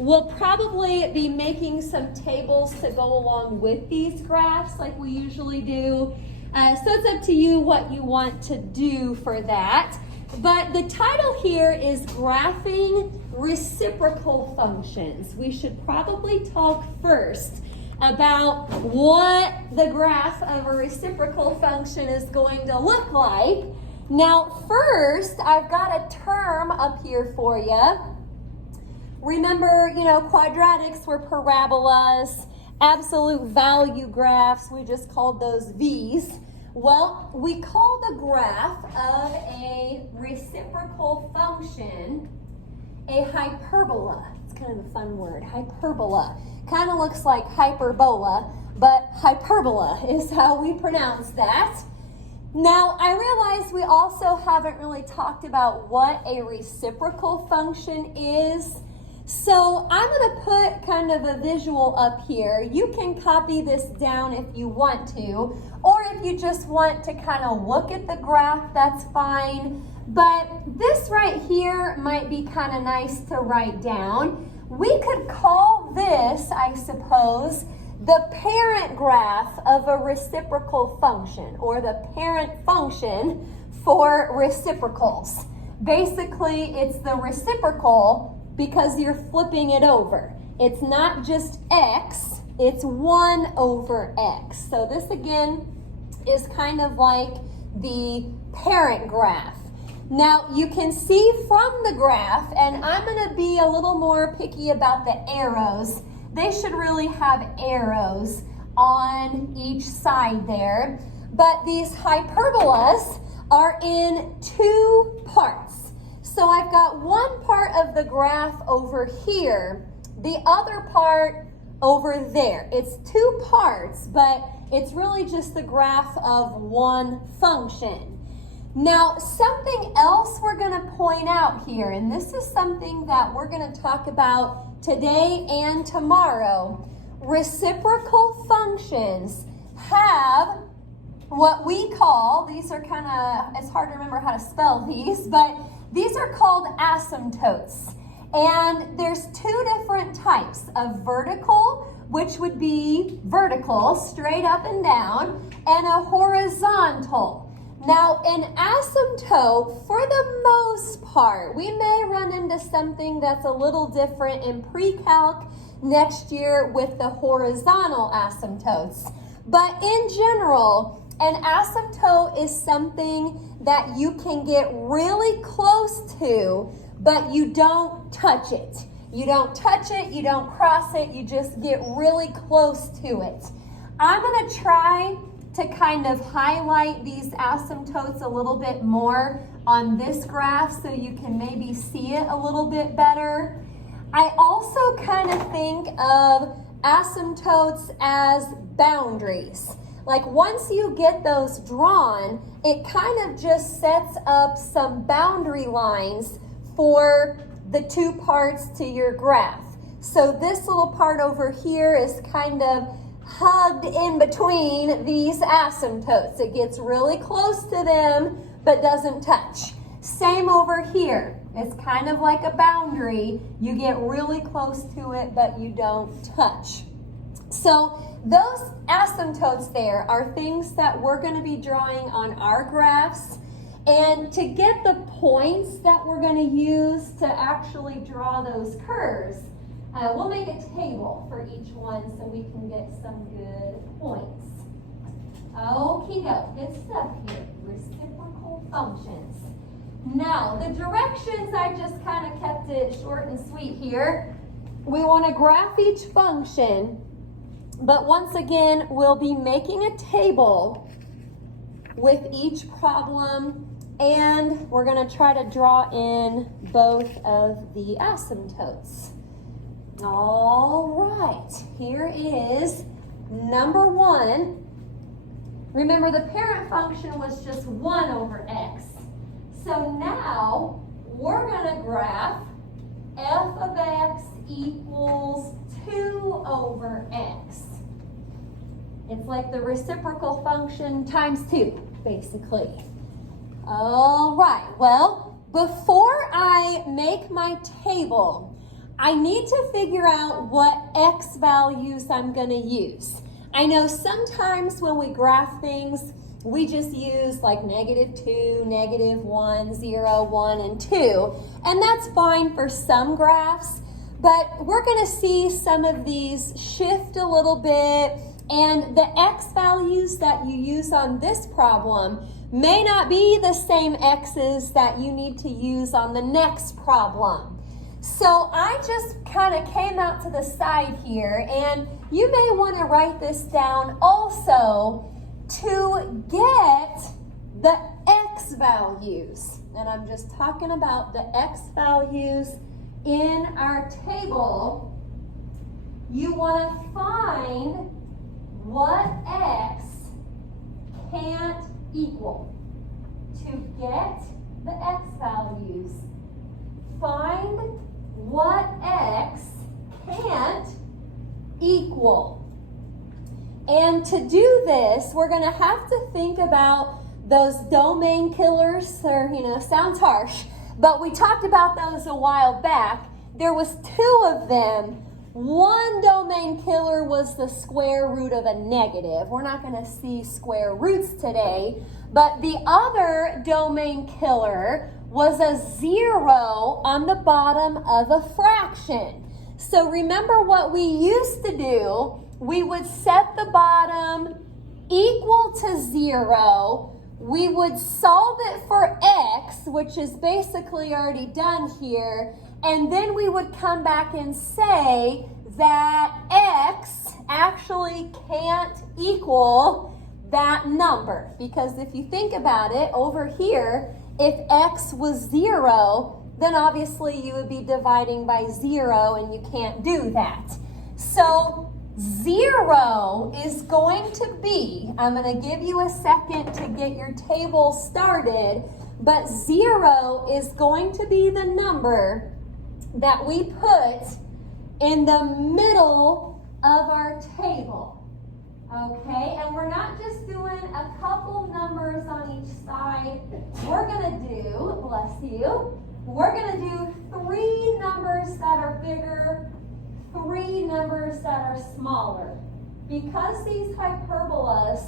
We'll probably be making some tables to go along with these graphs like we usually do. So it's up to you what you want to do for that. But the title here is Graphing Reciprocal Functions. We should probably talk first about what the graph of a reciprocal function is going to look like. Now, first, I've got a term up here for you. Remember, quadratics were parabolas, absolute value graphs, we just called those V's. Well, we call the graph of a reciprocal function a hyperbola. It's kind of a fun word, hyperbola. Kind of looks like hyperbola, but hyperbola is how we pronounce that. Now, I realize we also haven't really talked about what a reciprocal function is. So I'm going to put kind of a visual up here. You can copy this down if you want to, or if you just want to kind of look at the graph, that's fine. But this right here might be kind of nice to write down. We could call this, I suppose, the parent graph of a reciprocal function, or the parent function for reciprocals. Basically, it's the reciprocal because you're flipping it over. It's not just x, it's 1 over x. So this again is kind of like the parent graph. Now you can see from the graph, and I'm going to be a little more picky about the arrows. They should really have arrows on each side there. But these hyperbolas are in 2 parts. So I've got one part of the graph over here, the other part over there. It's 2 parts, but it's really just the graph of one function. Now, something else we're going to point out here, and this is something that we're going to talk about today and tomorrow. Reciprocal functions have what we call, these are kind of, it's hard to remember how to spell these, but these are called asymptotes. And there's 2 different types of vertical, which would be vertical, straight up and down, and a horizontal. Now, an asymptote, for the most part, we may run into something that's a little different in pre-calc next year with the horizontal asymptotes. But in general, an asymptote is something that you can get really close to, but you don't touch it. You don't touch it, you don't cross it, you just get really close to it. I'm going to try to kind of highlight these asymptotes a little bit more on this graph so you can maybe see it a little bit better. I also kind of think of asymptotes as boundaries. Like once you get those drawn, it kind of just sets up some boundary lines for the 2 parts to your graph. So this little part over here is kind of hugged in between these asymptotes. It gets really close to them, but doesn't touch. Same over here. It's kind of like a boundary. You get really close to it, but you don't touch. So those asymptotes there are things that we're going to be drawing on our graphs. And to get the points that we're going to use to actually draw those curves, we'll make a table for each one so we can get some good points. Okie doke, good stuff here. Reciprocal functions. Now, the directions, I just kind of kept it short and sweet here. We want to graph each function, but once again, we'll be making a table with each problem, and we're going to try to draw in both of the asymptotes. All right, here is number 1. Remember, the parent function was just 1 over x. So now we're going to graph f of x equals 2 over x. It's like the reciprocal function times 2, basically. All right, well, before I make my table, I need to figure out what x values I'm going to use. I know sometimes when we graph things, we just use like -2, -1, 0, 1, and 2. And that's fine for some graphs, but we're going to see some of these shift a little bit, and the x values that you use on this problem may not be the same x's that you need to use on the next problem. So I just kind of came out to the side here, and you may want to write this down also to get the x values. And I'm just talking about the x values in our table. You want to find what x can't equal. To get the x values, find what x can't equal. And to do this, we're going to have to think about those domain killers, or, sounds harsh, but we talked about those a while back. There was 2 of them. One domain killer was the square root of a negative. We're not going to see square roots today, but the other domain killer was a 0 on the bottom of a fraction. So remember what we used to do. We would set the bottom equal to 0. We would solve it for x, which is basically already done here. And then we would come back and say that x actually can't equal that number. Because if you think about it, over here, if x was 0, then obviously you would be dividing by 0, and you can't do that. So 0 is going to be, I'm going to give you a second to get your table started, but 0 is going to be the number that we put in the middle of our table. Okay, and we're not just doing a couple numbers on each side. We're going to do, bless you, we're going to do 3 numbers that are bigger, 3 numbers that are smaller. Because these hyperbolas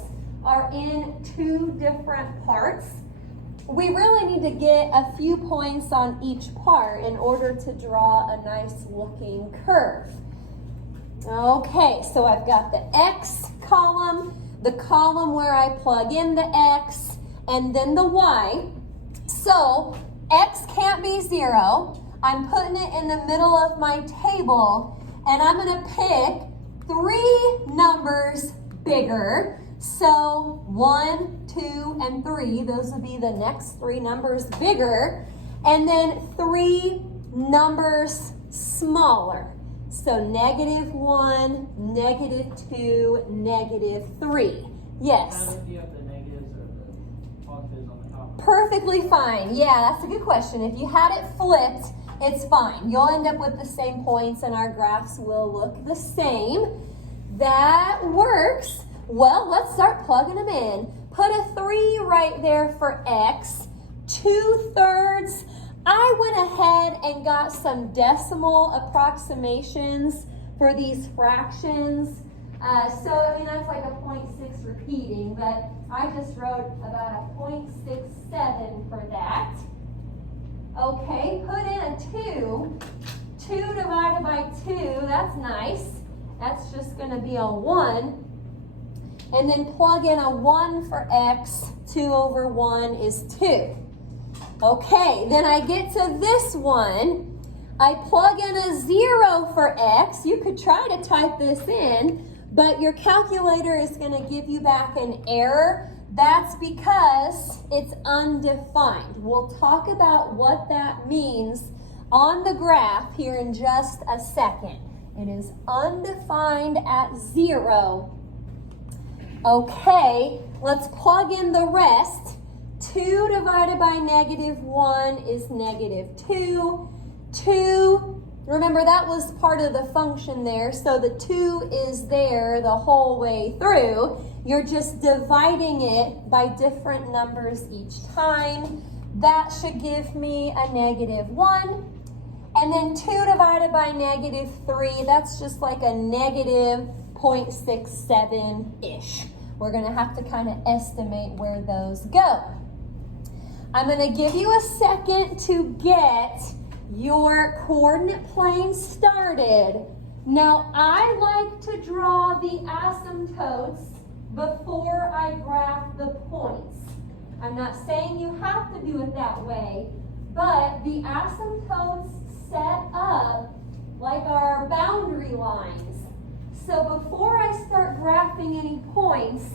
are in 2 different parts, we really need to get a few points on each part in order to draw a nice looking curve. Okay, so I've got the x column, the column where I plug in the x, and then the y. So x can't be 0. I'm putting it in the middle of my table, and I'm going to pick 3 numbers bigger. So 1, 2, and 3, those would be the next 3 numbers bigger. And then 3 numbers smaller. So -1, -2, -3. Yes? Do you have the negatives or the positives on the top? Perfectly fine. Yeah, that's a good question. If you had it flipped, it's fine. You'll end up with the same points, and our graphs will look the same. That works. Well, let's start plugging them in. Put a 3 right there for x. 2/3. I went ahead and got some decimal approximations for these fractions. That's like a 0.6 repeating, but I just wrote about a 0.67 for that. Okay, put in a 2. 2 divided by 2, that's nice. That's just going to be a 1. And then plug in a 1 for x. 2/1 is 2. Okay, then I get to this one. I plug in a 0 for x. You could try to type this in, but your calculator is going to give you back an error. That's because it's undefined. We'll talk about what that means on the graph here in just a second. It is undefined at 0. Okay, let's plug in the rest. 2 divided by -1 is -2. 2, remember that was part of the function there, so the 2 is there the whole way through. You're just dividing it by different numbers each time. That should give me a -1. And then 2 divided by negative 3, that's just like a negative 0.67-ish. We're going to have to kind of estimate where those go. I'm going to give you a second to get your coordinate plane started. Now, I like to draw the asymptotes before I graph the points. I'm not saying you have to do it that way, but the asymptotes set up like our boundary lines. So before I start graphing any points,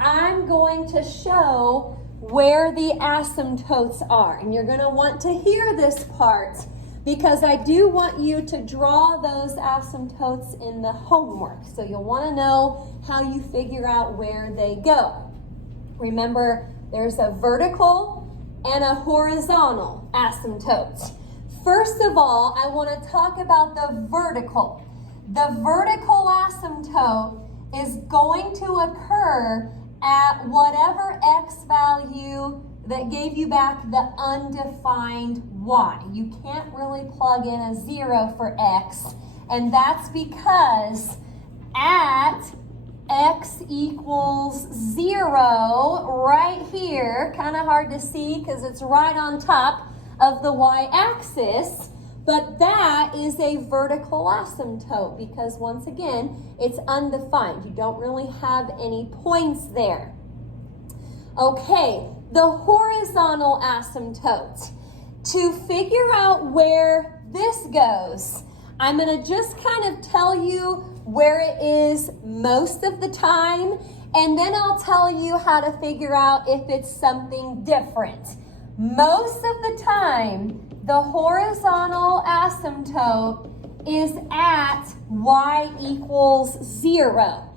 I'm going to show where the asymptotes are. And you're going to want to hear this part because I do want you to draw those asymptotes in the homework. So you'll want to know how you figure out where they go. Remember, there's a vertical and a horizontal asymptote. First of all, I want to talk about the vertical. The vertical asymptote is going to occur at whatever x value that gave you back the undefined y. You can't really plug in a 0 for x, and that's because at x equals 0 right here, kind of hard to see because it's right on top of the y-axis, but that is a vertical asymptote because once again, it's undefined. You don't really have any points there. Okay, the horizontal asymptote. To figure out where this goes, I'm going to just kind of tell you where it is most of the time, and then I'll tell you how to figure out if it's something different. Most of the time, the horizontal asymptote is at y equals 0.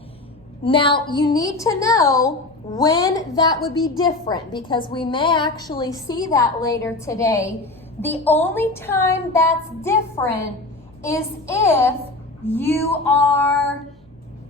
Now, you need to know when that would be different because we may actually see that later today. The only time that's different is if you are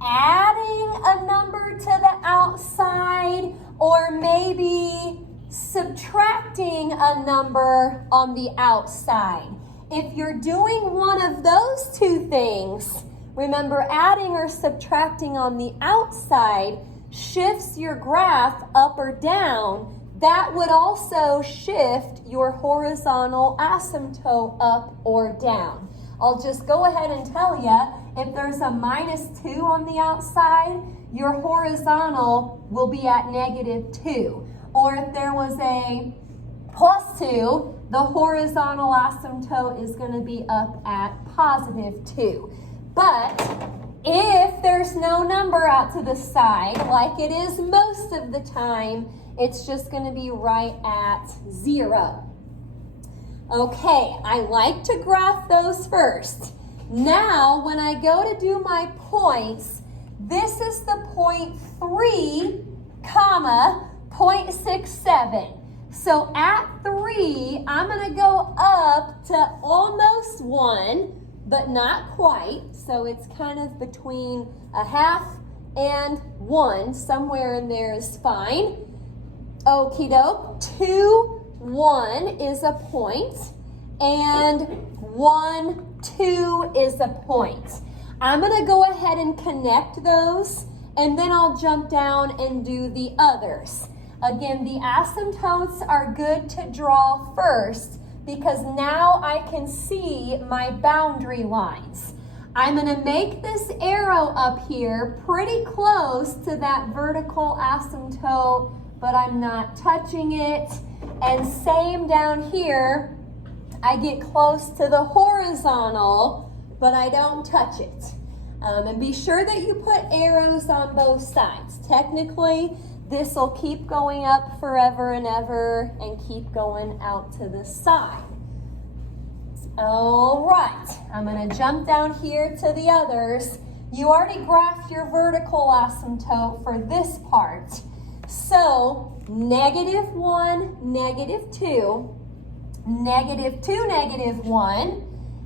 adding a number to the outside or maybe subtracting a number on the outside. If you're doing one of those two things, remember adding or subtracting on the outside shifts your graph up or down. That would also shift your horizontal asymptote up or down. I'll just go ahead and tell you, if there's a -2 on the outside, your horizontal will be at -2. Or if there was a +2, the horizontal asymptote is going to be up at +2. But if there's no number out to the side, like it is most of the time, it's just going to be right at 0. Okay, I like to graph those first. Now, when I go to do my points, this is the point 3, comma, 0.67. So at 3, I'm going to go up to almost 1, but not quite. So it's kind of between a half and 1. Somewhere in there is fine. Okie doke. 2, 1 is a point. And 1, 2 is a point. I'm going to go ahead and connect those, and then I'll jump down and do the others. Again, the asymptotes are good to draw first because now I can see my boundary lines. I'm going to make this arrow up here pretty close to that vertical asymptote, but I'm not touching it. And same down here, I get close to the horizontal, but I don't touch it. And be sure that you put arrows on both sides. Technically, this will keep going up forever and ever and keep going out to the side. All right, I'm going to jump down here to the others. You already graphed your vertical asymptote for this part. So, -1, -2, -2, -1,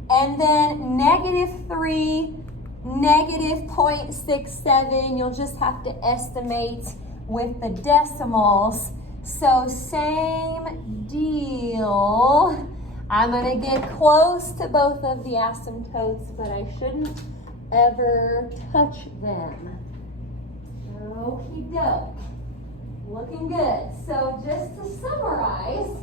and then -3, -0.67. You'll just have to estimate with the decimals. So same deal. I'm gonna get close to both of the asymptotes, but I shouldn't ever touch them. Okie doke. Looking good. So just to summarize,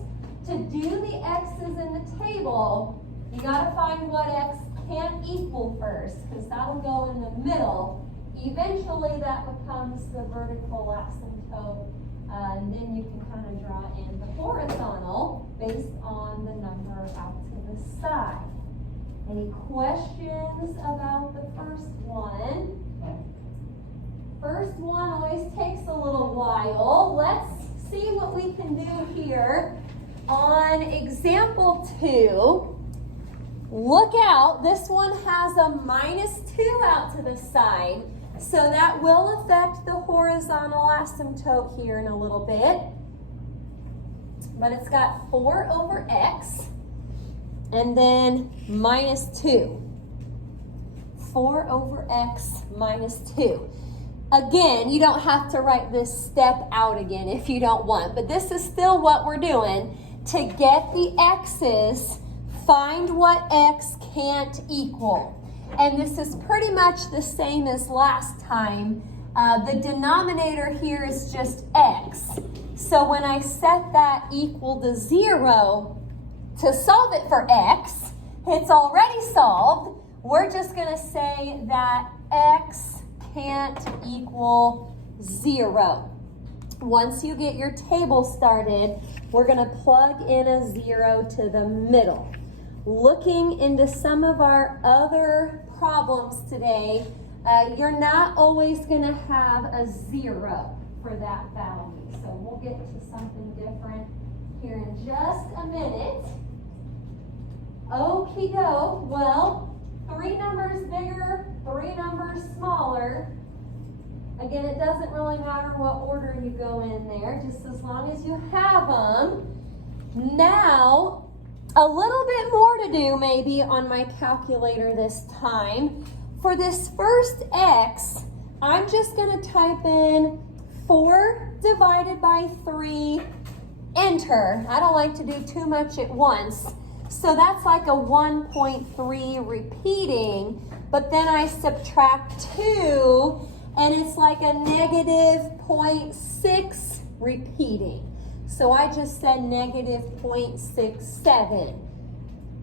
to do the x's in the table, you gotta find what x can't equal first, because that'll go in the middle. Eventually that becomes the vertical asymptote, and then you can kind of draw in the horizontal based on the number out to the side. Any questions about the first one? First one always takes a little while. Let's see what we can do here. On example 2, look out, this one has a -2 out to the side. So that will affect the horizontal asymptote here in a little bit. But it's got 4 over x and then -2. 4 over x minus 2. Again, you don't have to write this step out again if you don't want, but this is still what we're doing. To get the x's, find what x can't equal. And this is pretty much the same as last time. The denominator here is just x. So when I set that equal to 0 to solve it for x, it's already solved. We're just going to say that x can't equal 0. Once you get your table started, we're going to plug in a 0 to the middle. Looking into some of our other problems today, you're not always going to have a 0 for that value. So we'll get to something different here in just a minute. Okie doke. Well, 3 numbers bigger, 3 numbers smaller. Again, it doesn't really matter what order you go in there, just as long as you have them. Now, a little bit more to do maybe on my calculator this time. For this first x, I'm just going to type in 4 divided by 3, enter. I don't like to do too much at once. So that's like a 1.3 repeating, but then I subtract 2, and it's like a -0.6 repeating. So I just said -0.67.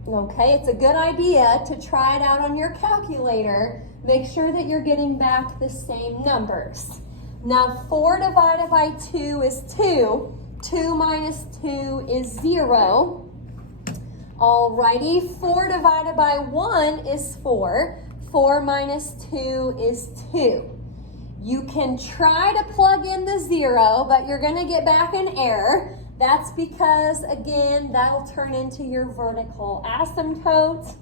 Okay, it's a good idea to try it out on your calculator. Make sure that you're getting back the same numbers. Now 4 divided by 2 is 2. 2 minus 2 is 0. Alrighty, 4 divided by 1 is 4. 4 minus 2 is 2. You can try to plug in the 0, but you're going to get back an error. That's because, again, that'll turn into your vertical asymptote.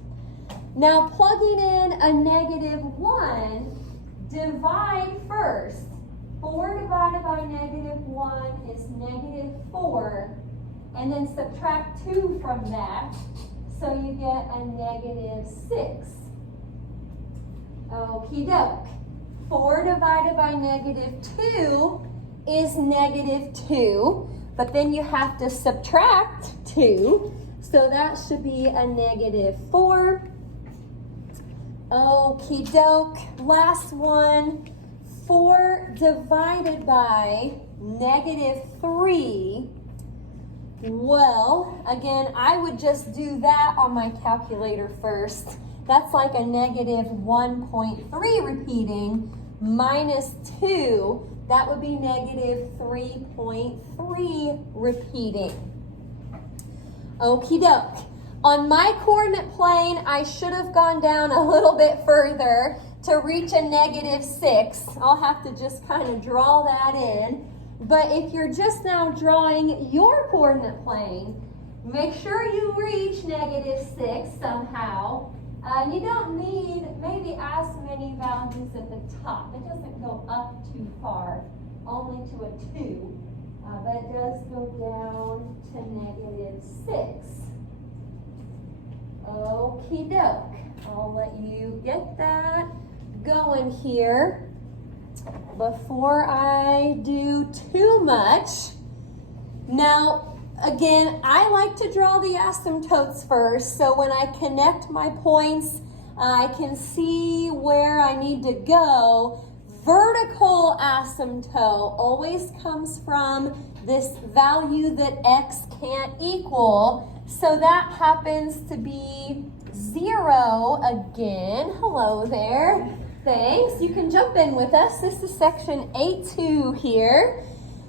Now, plugging in a -1, divide first. 4 divided by -1 is -4. And then subtract 2 from that, so you get a -6. Okie doke. 4 divided by -2 is -2, but then you have to subtract 2, so that should be a -4. Okie doke. Last one. 4 divided by -3. Well, again, I would just do that on my calculator first. That's like a -1.3 repeating minus 2. That would be -3.3 repeating. Okie doke. On my coordinate plane, I should have gone down a little bit further to reach a -6. I'll have to just kind of draw that in. But if you're just now drawing your coordinate plane, make sure you reach -6 somehow. You don't need maybe as many values at the top. It doesn't go up too far, only to a 2. But it does go down to -6. Okie doke. I'll let you get that going here. Before I do too much, now Again, I like to draw the asymptotes first, so when I connect my points, I can see where I need to go. Vertical asymptote always comes from this value that x can't equal, so that happens to be 0 again. Hello there. Thanks. You can jump in with us. This is section 8.2 here.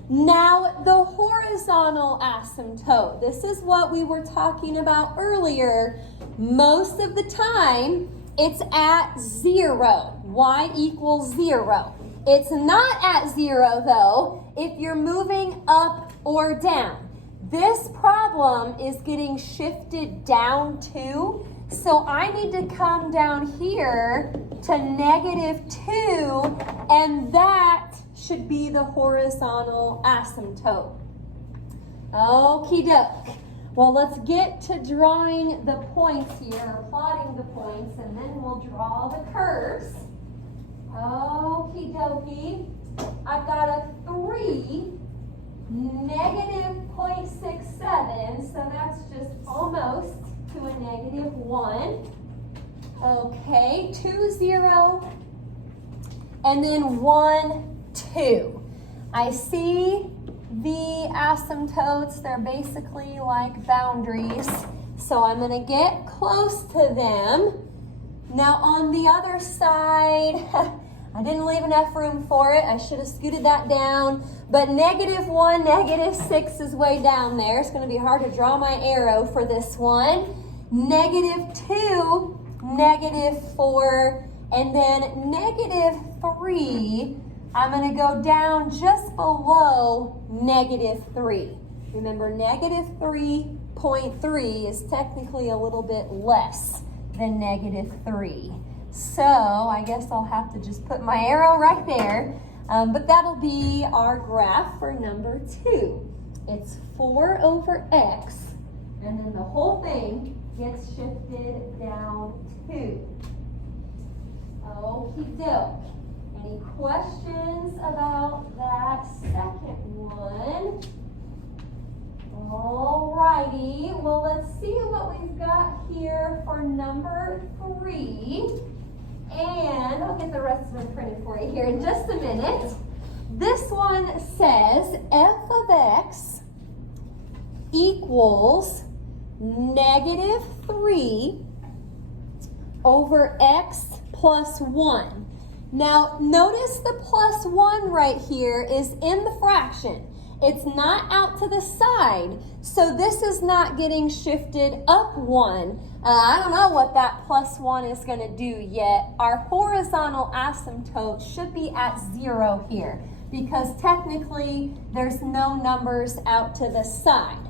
Now, the horizontal asymptote. This is what we were talking about earlier. Most of the time, it's at 0. Y equals 0. It's not at 0, though, if you're moving up or down. This problem is getting shifted down too, so I need to come down here to -2, and that should be the horizontal asymptote. Okie doke. Well, let's get to drawing the points here, or plotting the points, and then we'll draw the curves. Okie dokie. I've got a 3, -0.67, so that's just almost to a -1. Okay, 2, 0, and then 1, 2. I see the asymptotes, they're basically like boundaries, so I'm going to get close to them. Now on the other side, I didn't leave enough room for it. I should have scooted that down, but -1, -6 is way down there. It's going to be hard to draw my arrow for this one. -2, -4, and then -3. I'm going to go down just below -3. Remember, -3.3 is technically a little bit less than -3. So I guess I'll have to just put my arrow right there. But that'll be our graph for number 2. It's 4 over x, and then the whole thing gets shifted down 2. Okie doke. Any questions about that second one? Alrighty, well, let's see what we've got here for number 3. And I'll get the rest of them printed for you here in just a minute. This one says f of x equals -3 over x plus 1. Now, notice the plus 1 right here is in the fraction. It's not out to the side, so this is not getting shifted up 1. I don't know what that plus 1 is going to do yet. Our horizontal asymptote should be at 0 here, because technically there's no numbers out to the side.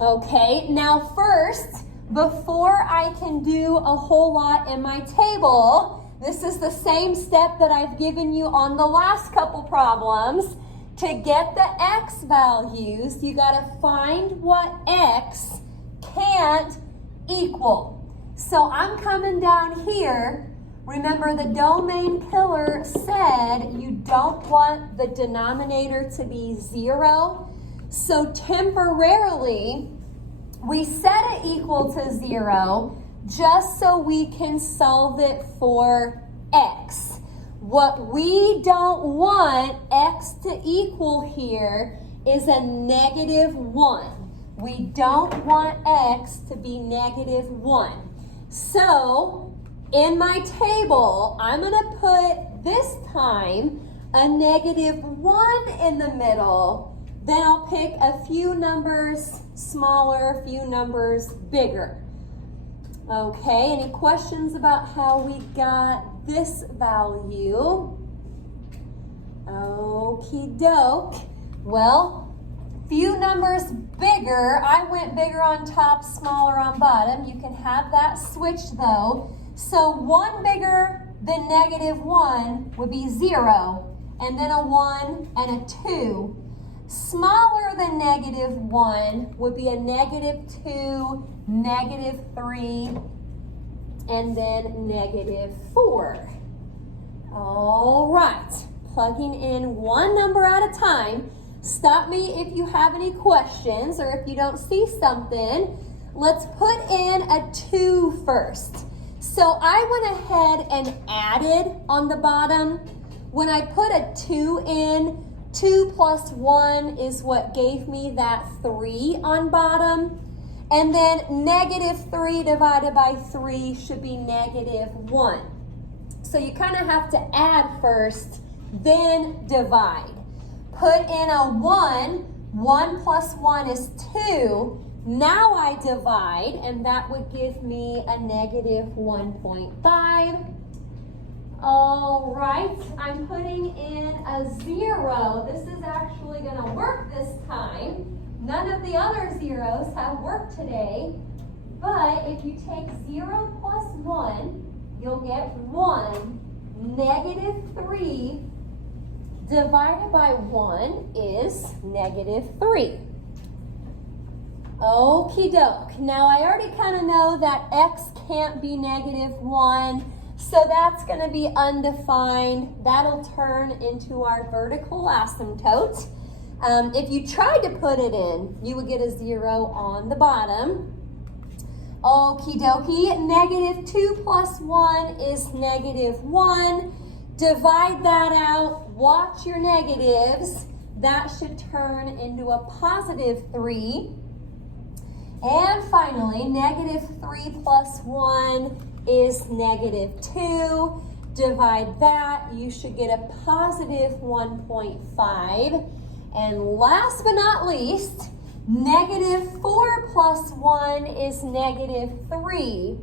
Okay, now first, before I can do a whole lot in my table, this is the same step that I've given you on the last couple problems. To get the x values, you got to find what x can't equal. So I'm coming down here. Remember, the domain pillar said you don't want the denominator to be 0. So temporarily, we set it equal to 0 just so we can solve it for x. What we don't want x to equal here is a -1. We don't want x to be -1. So in my table, I'm going to put this time a -1 in the middle. Then I'll pick a few numbers smaller, a few numbers bigger. Okay, any questions about how we got this value? Okie doke. Well, few numbers bigger. I went bigger on top, smaller on bottom. You can have that switched though. So 1 bigger than -1 would be 0, and then a 1 and a 2. Smaller than -1 would be a -2, -3, and then -4. All right, plugging in one number at a time. Stop me if you have any questions or if you don't see something. Let's put in a 2 first. So I went ahead and added on the bottom. When I put a 2 in, 2 plus 1 is what gave me that 3 on bottom. And then negative 3 divided by 3 should be negative 1. So you kind of have to add first, then divide. Put in a 1, 1 plus 1 is 2. Now I divide, and that would give me a negative 1.5. All right, I'm putting in a 0. This is actually going to work this time. None of the other zeros have worked today, but if you take 0 plus 1, you'll get 1. Negative 3 divided by 1 is negative 3. Okie doke. Now I already kind of know that x can't be negative 1, so that's going to be undefined. That'll turn into our vertical asymptote. If you tried to put it in, you would get a 0 on the bottom. Okie dokie. Negative 2 plus 1 is negative 1. Divide that out. Watch your negatives. That should turn into a positive 3. And finally, negative 3 plus 1 is negative 2. Divide that. You should get a positive 1.5. And last but not least, negative 4 plus 1 is negative 3.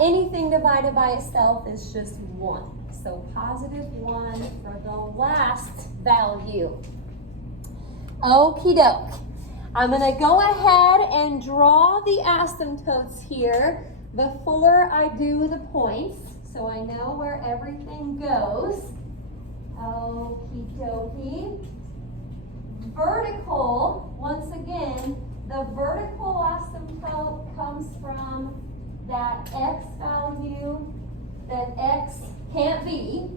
Anything divided by itself is just 1. So positive 1 for the last value. Okie doke. I'm going to go ahead and draw the asymptotes here before I do the points, so I know where everything goes. Okie dokie. Vertical, once again, the vertical asymptote comes from that x value that x can't be.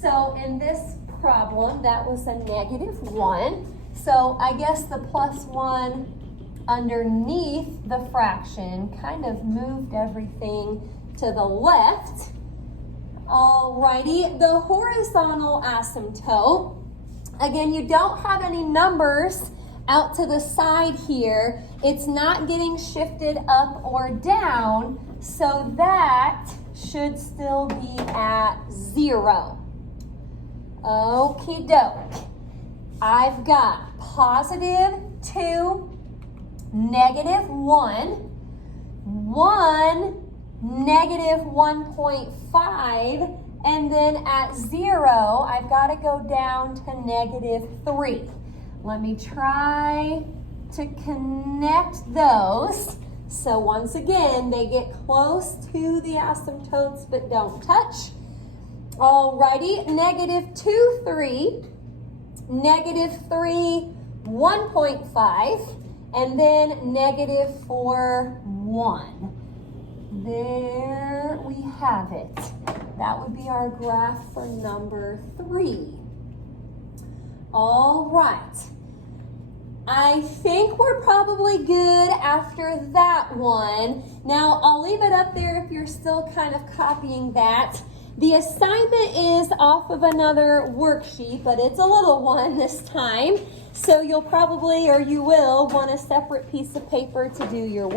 So in this problem, that was a negative 1. So I guess the plus 1 underneath the fraction kind of moved everything to the left. Alrighty, the horizontal asymptote. Again, you don't have any numbers out to the side here. It's not getting shifted up or down, so that should still be at 0. Okie doke. I've got positive 2, negative 1, 1, negative 1.5, and then at 0, I've got to go down to negative 3. Let me try to connect those. So once again, they get close to the asymptotes but don't touch. Alrighty, negative 2, 3, negative 3, 1.5, and then negative 4, 1. There we have it. That would be our graph for number 3. All right. I think we're probably good after that one. Now, I'll leave it up there if you're still kind of copying that. The assignment is off of another worksheet, but it's a little one this time. So you'll probably, or you will, want a separate piece of paper to do your work.